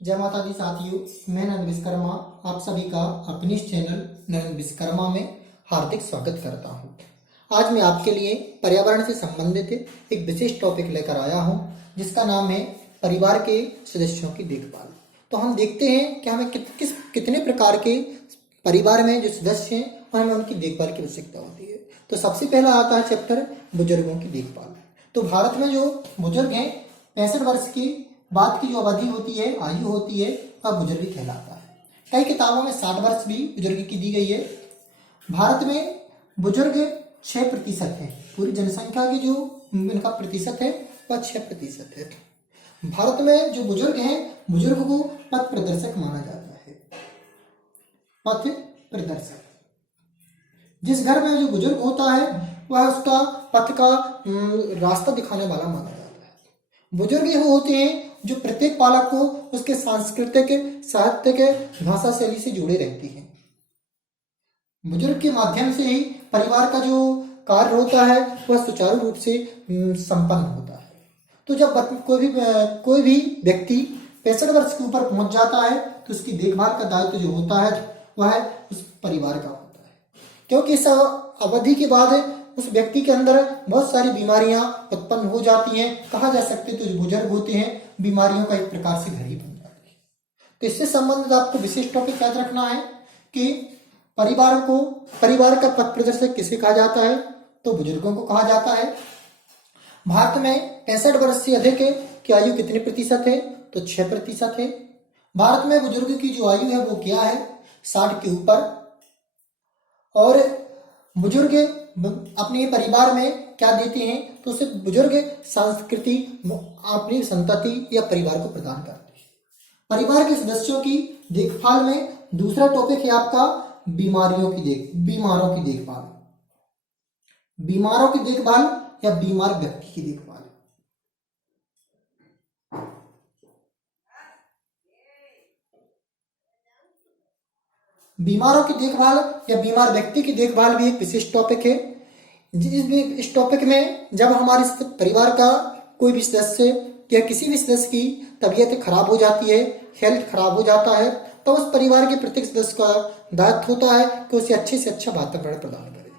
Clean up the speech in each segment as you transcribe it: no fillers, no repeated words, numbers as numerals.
जय माता दी साथियों, मैं नरेंद्र विश्वकर्मा आप सभी का अपने इस चैनल नरेंद्र विश्वकर्मा में हार्दिक स्वागत करता हूं। आज मैं आपके लिए पर्यावरण से संबंधित एक विशेष टॉपिक लेकर आया हूं, जिसका नाम है परिवार के सदस्यों की देखभाल। तो हम देखते हैं कि हमें कितने प्रकार के परिवार में जो सदस्य हैं और हमें उनकी देखभाल की आवश्यकता होती है। तो सबसे पहला आता है चैप्टर बुजुर्गों की देखभाल। तो भारत में जो बुजुर्ग हैं 65 वर्ष की बाद की जो अवधि होती है, आयु होती है, वह बुजुर्ग कहलाता है। कई किताबों में 60 वर्ष भी बुजुर्ग की दी गई है। भारत में बुजुर्ग 6% है। पूरी जनसंख्या की जो इनका प्रतिशत है वह 6% है। भारत में जो बुजुर्ग हैं, बुजुर्ग को पथ प्रदर्शक माना जाता है। पथ प्रदर्शक, जिस घर में जो बुजुर्ग होता है वह उसका पथ का रास्ता दिखाने वाला माना जाता है। बुजुर्ग ये होते हैं जो प्रत्येक बालक को उसके सांस्कृतिक, साहित्यिक, भाषा शैली से जुड़े रहती हैं। बुजुर्ग के माध्यम से ही परिवार का जो कार्य होता है वह सुचारू रूप से संपन्न होता है। तो जब कोई भी व्यक्ति 65 वर्ष के ऊपर पहुंच जाता है तो उसकी देखभाल का दायित्व जो होता है वह उस परिवार का होता है, क्योंकि इस अवधि के बाद उस व्यक्ति के अंदर बहुत सारी बीमारियां उत्पन्न हो जाती हैं। कहा जा सकते तो जो बुजुर्ग होते हैं बीमारियों का एक प्रकार से घर ही बन जाती है। तो इससे संबंधित आपको विशेष टॉपिक याद रखना है कि परिवार का पथ प्रदर्शक किसे कहा जाता है, तो बुजुर्गों को कहा जाता है। भारत में 65 वर्ष से अधिक की आयु कितने प्रतिशत है, तो 6% है। भारत में बुजुर्ग की जो आयु है वो क्या है, 60 के ऊपर। और बुजुर्ग अपने परिवार में क्या देते हैं, तो उसे बुजुर्ग संस्कृति अपनी संतति या परिवार को प्रदान करते हैं। परिवार के सदस्यों की देखभाल में दूसरा टॉपिक है आपका बीमारों की देखभाल। बीमारों की देखभाल या बीमार व्यक्ति की देखभाल। बीमारों की देखभाल या बीमार व्यक्ति की देखभाल भी एक विशिष्ट टॉपिक है। इस टॉपिक में जब हमारे परिवार का कोई भी सदस्य या किसी भी सदस्य की तबीयत खराब हो जाती है, हेल्थ खराब हो जाता है, तो उस परिवार के प्रत्येक सदस्य का दायित्व होता है कि उसे अच्छे से अच्छा वातावरण प्रदान करें।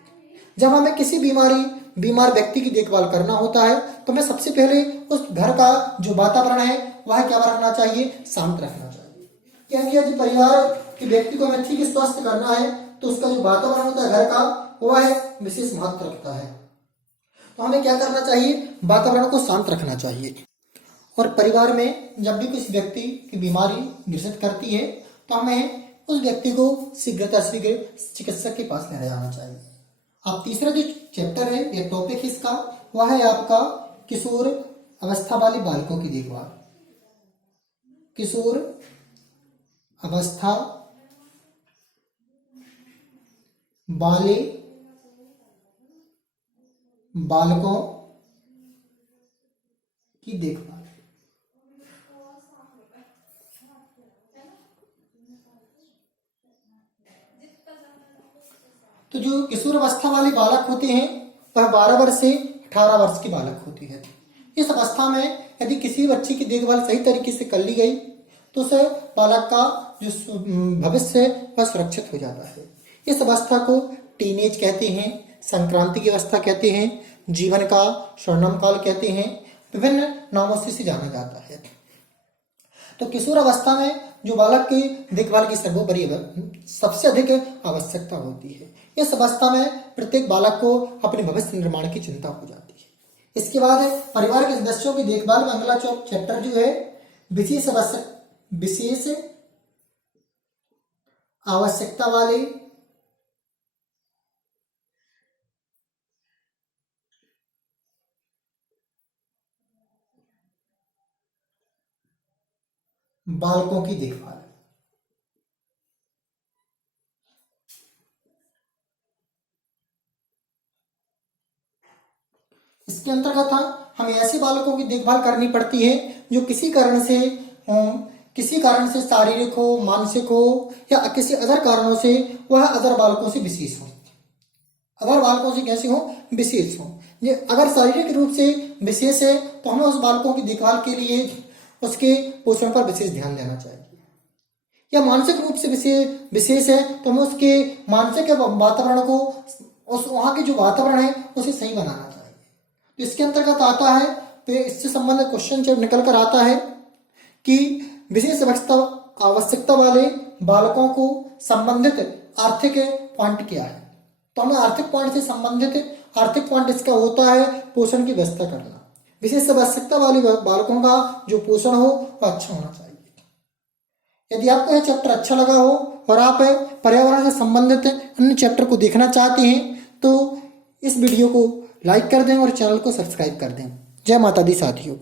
जब हमें किसी बीमार व्यक्ति की देखभाल करना होता है तो हमें सबसे पहले उस घर का जो वातावरण है वह क्या रखना चाहिए, शांत रखना चाहिए। क्योंकि यदि परिवार के व्यक्ति को हमें ठीक स्वस्थ करना है तो उसका जो वातावरण होता है घर का वह विशेष महत्व रखता है। तो हमें क्या करना चाहिए, वातावरण को शांत रखना चाहिए। और परिवार में जब भी किसी व्यक्ति की बीमारी ग्रसित करती है तो हमें उस व्यक्ति को शीघ्र चिकित्सक के पास ले जाना चाहिए। अब तीसरा जो चैप्टर है या टॉपिक है इसका, वह है आपका किशोर अवस्था वाले बालकों की देखभाल। किशोर अवस्था वाले बालकों की देखभाल। तो जो किशोर अवस्था वाले बालक होते हैं वह 12 वर्ष से 18 वर्ष के बालक होते हैं। इस अवस्था में यदि किसी बच्चे की देखभाल सही तरीके से कर ली गई तो उसे बालक का जो भविष्य है वह सुरक्षित हो जाता है। इस अवस्था को टीनेज कहते हैं, संक्रांति की अवस्था कहते हैं, जीवन का स्वर्णिम काल कहते हैं, विभिन्न नामों से जाना जाता है। तो किशोर अवस्था में जो बालक की देखभाल की सर्वोपरि सबसे अधिक आवश्यकता होती है। इस अवस्था में प्रत्येक बालक को अपने भविष्य निर्माण की चिंता हो जाती है। इसके बाद परिवार के सदस्यों की देखभाल में अगला चैप्टर जो है विशेष आवश्यकता वाले बालकों की देखभाल। इसके अंतर्गत हमें ऐसे बालकों की देखभाल करनी पड़ती है जो किसी कारण से शारीरिक हो, मानसिक हो या किसी अदर कारणों से वह अदर बालकों से विशेष हो। अदर बालकों से कैसे हो, विशेष हो। ये अगर शारीरिक रूप से विशेष है तो हमें उस बालकों की देखभाल के लिए उसके पोषण पर विशेष ध्यान देना चाहिए। या मानसिक रूप से विशेष है तो हमें उसके मानसिक वातावरण को, उस वहाँ के जो वातावरण है उसे सही बनाना चाहिए। तो इसके अंतर्गत आता है, तो इससे संबंधित क्वेश्चन जब निकल कर आता है कि विशेष आवश्यकता वाले बालकों को संबंधित आर्थिक पॉइंट क्या है। तो हमें आर्थिक पॉइंट से संबंधित आर्थिक पॉइंट इसका होता है पोषण की व्यवस्था करना। विशेष आवश्यकता वाले बालकों का जो पोषण हो वह अच्छा होना चाहिए। यदि आपको यह चैप्टर अच्छा लगा हो और आप पर्यावरण से संबंधित अन्य चैप्टर को देखना चाहते हैं तो इस वीडियो को लाइक कर दें और चैनल को सब्सक्राइब कर दें। जय माता दी साथियों।